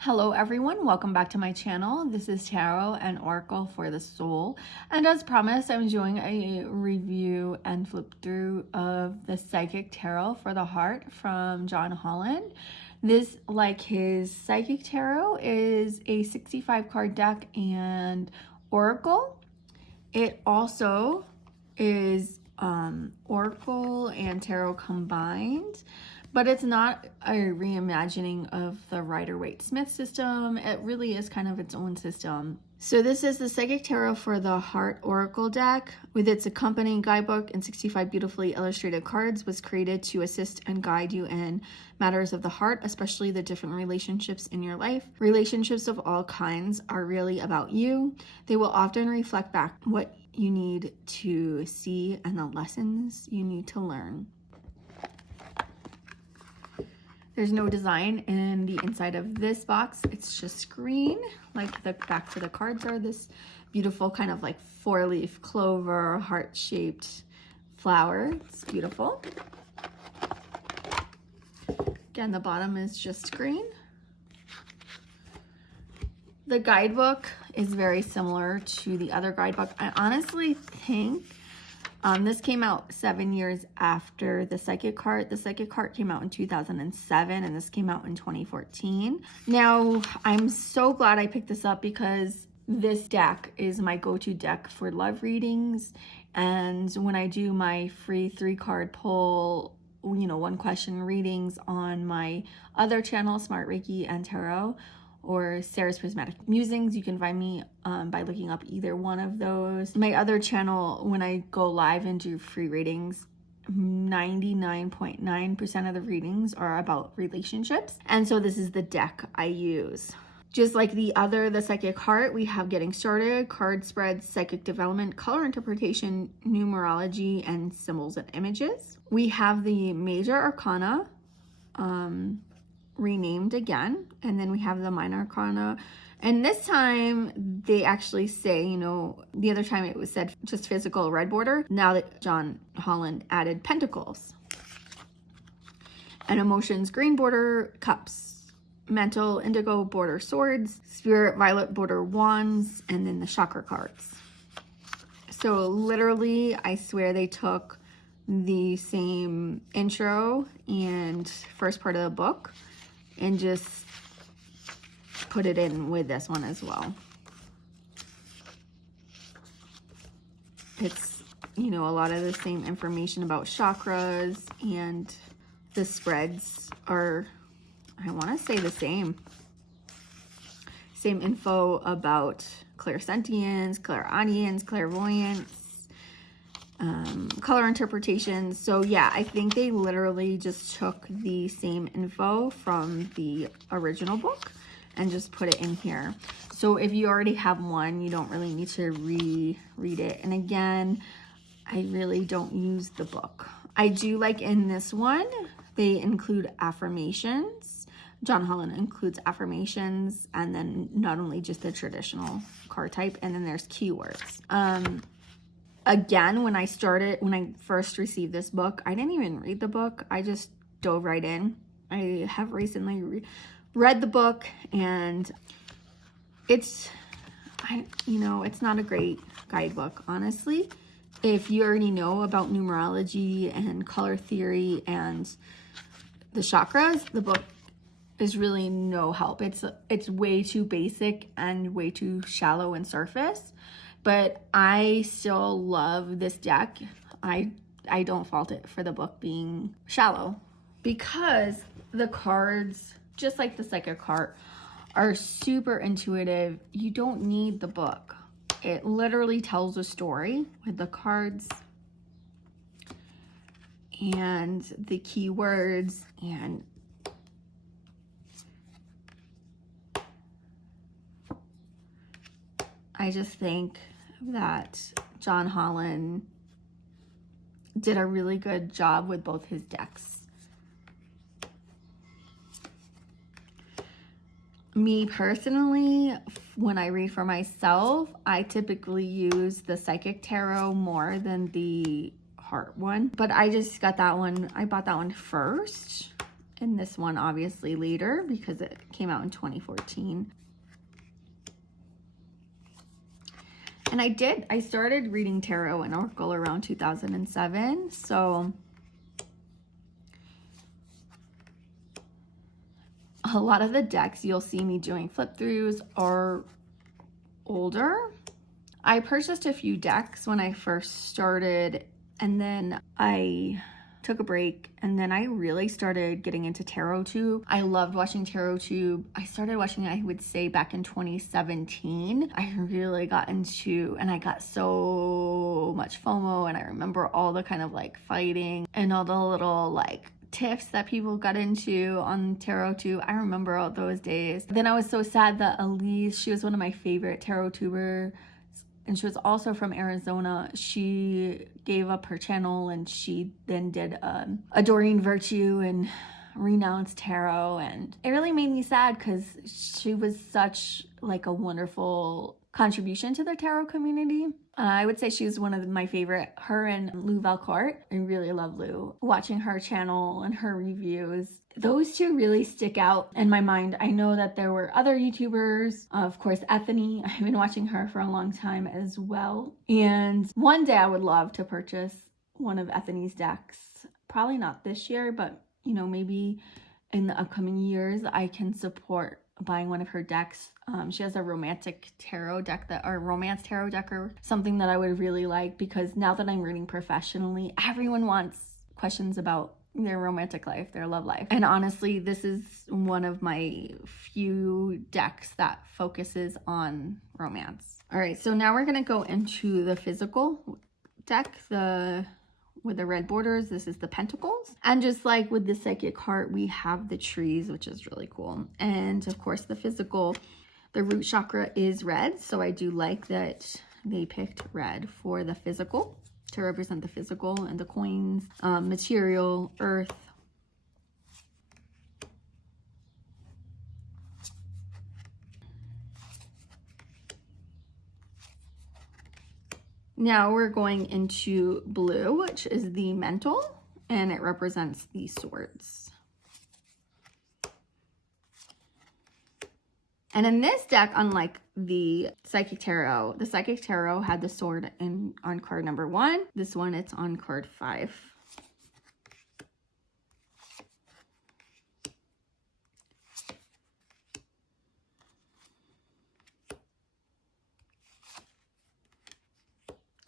Hello everyone, welcome back to my channel. This is Tarot and Oracle for the Soul. And as promised, I'm doing a review and flip through of the Psychic Tarot for the Heart from John Holland. This, like his Psychic Tarot, is a 65 card deck and Oracle. It also is Oracle and Tarot combined. But it's not a reimagining of the Rider-Waite-Smith system. It really is kind of its own system. So this is the Psychic Tarot for the Heart Oracle deck with its accompanying guidebook and 65 beautifully illustrated cards. Was created to assist and guide you in matters of the heart, especially the different relationships in your life. Relationships of all kinds are really about you. They will often reflect back what you need to see and the lessons you need to learn. There's no design in the inside of this box. It's just green, like the back to the cards are this beautiful kind of like 4-leaf clover, heart-shaped flower. It's beautiful. Again, the bottom is just green. The guidebook is very similar to the other guidebook. I honestly think this came out 7 years after the Psychic card. The Psychic card came out in 2007 and this came out in 2014. Now, I'm so glad I picked this up because this deck is my go-to deck for love readings. And when I do my free 3-card pull, one question readings on my other channel, Smart Reiki and Tarot, or Sarah's Prismatic Musings. You can find me by looking up either one of those. My other channel, when I go live and do free readings, 99.9% of the readings are about relationships. And so this is the deck I use. Just like the Psychic Heart, we have Getting Started, Card Spreads, Psychic Development, Color Interpretation, Numerology, and Symbols and Images. We have the Major Arcana, renamed again, and then we have the Minor Arcana, and this time they actually say, the other time it was said just physical red border. Now that John Holland added Pentacles and Emotions green border, Cups, Mental indigo border, Swords, Spirit violet border, Wands, and then the chakra cards. So literally, I swear they took the same intro and first part of the book and just put it in with this one as well. It's, a lot of the same information about chakras, and the spreads are, I want to say the same. Same info about clairsentience, clairaudience, clairvoyance, color interpretation. So yeah, I think they literally just took the same info from the original book and just put it in here. So if you already have one, you don't really need to reread it. And again, I really don't use the book. I do like in this one, they include affirmations. John Holland includes affirmations, and then not only just the traditional card type, and then there's keywords. Again, when I first received this book, I didn't even read the book. I just dove right in. I have recently read the book, and it's not a great guidebook, honestly. If you already know about numerology and color theory and the chakras, the book is really no help. It's way too basic and way too shallow and surface. But I still love this deck. I don't fault it for the book being shallow, because the cards, just like the Psychic Heart, are super intuitive. You don't need the book. It literally tells a story with the cards and the keywords, and I just think that John Holland did a really good job with both his decks. Me personally, when I read for myself, I typically use the Psychic Tarot more than the Heart one. But I just got that one. I bought that one first, and this one obviously later because it came out in 2014. And I started reading tarot and oracle around 2007, so a lot of the decks you'll see me doing flip throughs are older. I purchased a few decks when I first started, and then I took a break, and then I really started getting into TarotTube. I loved watching TarotTube. I started watching it, I would say, back in 2017. I really got into, and I got so much FOMO, and I remember all the kind of like fighting and all the little like tips that people got into on TarotTube. I remember all those days. Then I was so sad that Elise, she was one of my favorite TarotTubers, and she was also from Arizona. She gave up her channel, and she then did Adoring Virtue and Renounced Tarot, and it really made me sad because she was such like a wonderful contribution to the tarot community. I would say she's one of my favorite, her and Lou Valcourt. I really love Lou. Watching her channel and her reviews, those two really stick out in my mind. I know that there were other YouTubers, of course, Ethany. I've been watching her for a long time as well. And one day I would love to purchase one of Ethany's decks. Probably not this year, but you know, maybe in the upcoming years I can support buying one of her decks. She has a romantic tarot deck or romance tarot deck or something that I would really like, because now that I'm reading professionally, everyone wants questions about their romantic life, their love life. And honestly, this is one of my few decks that focuses on romance. All right, so now we're gonna go into the physical deck, with the red borders. This is the Pentacles. And just like with the Psychic Heart, we have the trees, which is really cool. And of course, the physical, the root chakra is red. So I do like that they picked red for the physical to represent the physical and the coins, material, earth. Now we're going into blue, which is the mental, and it represents the swords. And in this deck, unlike the Psychic Tarot had the sword on card number 1. This one, it's on card 5.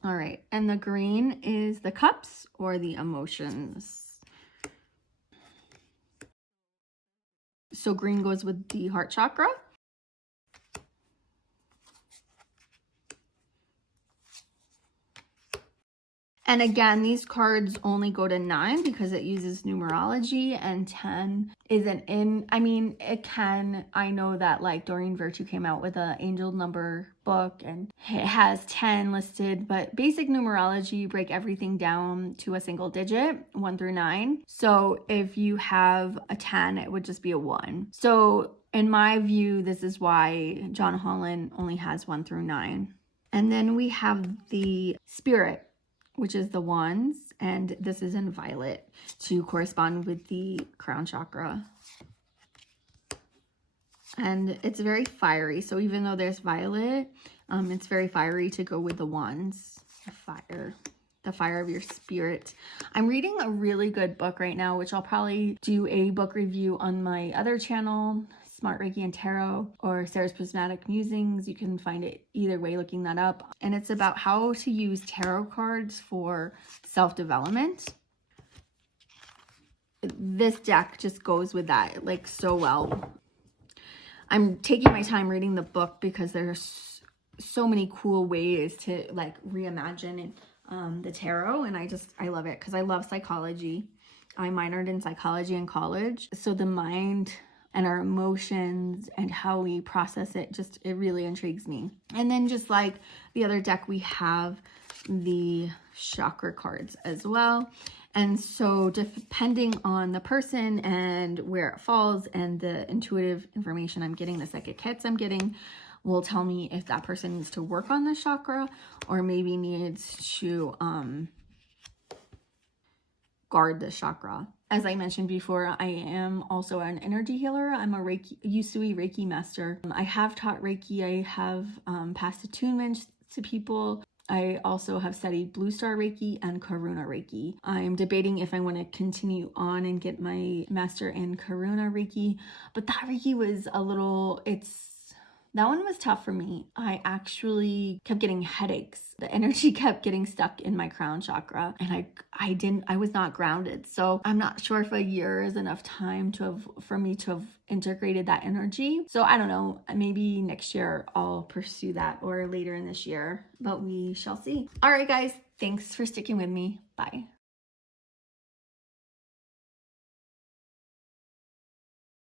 All right, and the green is the cups or the emotions. So green goes with the heart chakra. And again, these cards only go to 9 because it uses numerology, and 10 isn't in. I mean, it can. I know that like Doreen Virtue came out with an angel number book and it has 10 listed, but basic numerology break everything down to a single digit, 1 through 9. So if you have a 10, it would just be a 1. So in my view, this is why John Holland only has 1 through 9. And then we have the Spirit, which is the wands, and this is in violet to correspond with the crown chakra. And it's very fiery, so even though there's violet, it's very fiery to go with the wands. The fire of your spirit. I'm reading a really good book right now, which I'll probably do a book review on my other channel, Smart Reiki and Tarot, or Sarah's Prismatic Musings. You can find it either way looking that up. And it's about how to use tarot cards for self-development. This deck just goes with that like so well. I'm taking my time reading the book because there's so many cool ways to like reimagine the tarot, and I love it because I love psychology. I minored in psychology in college, so the mind and our emotions and how we process it, it really intrigues me. And then just like the other deck, we have the chakra cards as well. And so depending on the person and where it falls and the intuitive information I'm getting, the psychic hits I'm getting, will tell me if that person needs to work on the chakra or maybe needs to guard the chakra. As I mentioned before, I am also an energy healer. I'm a Usui Reiki master. I have taught Reiki. I have passed attunements to people. I also have studied Blue Star Reiki and Karuna Reiki. I'm debating if I want to continue on and get my master in Karuna Reiki, but that Reiki was that one was tough for me. I actually kept getting headaches. The energy kept getting stuck in my crown chakra, and I was not grounded. So I'm not sure if a year is enough time for me to have integrated that energy. So I don't know, maybe next year I'll pursue that, or later in this year, but we shall see. All right, guys, thanks for sticking with me. Bye.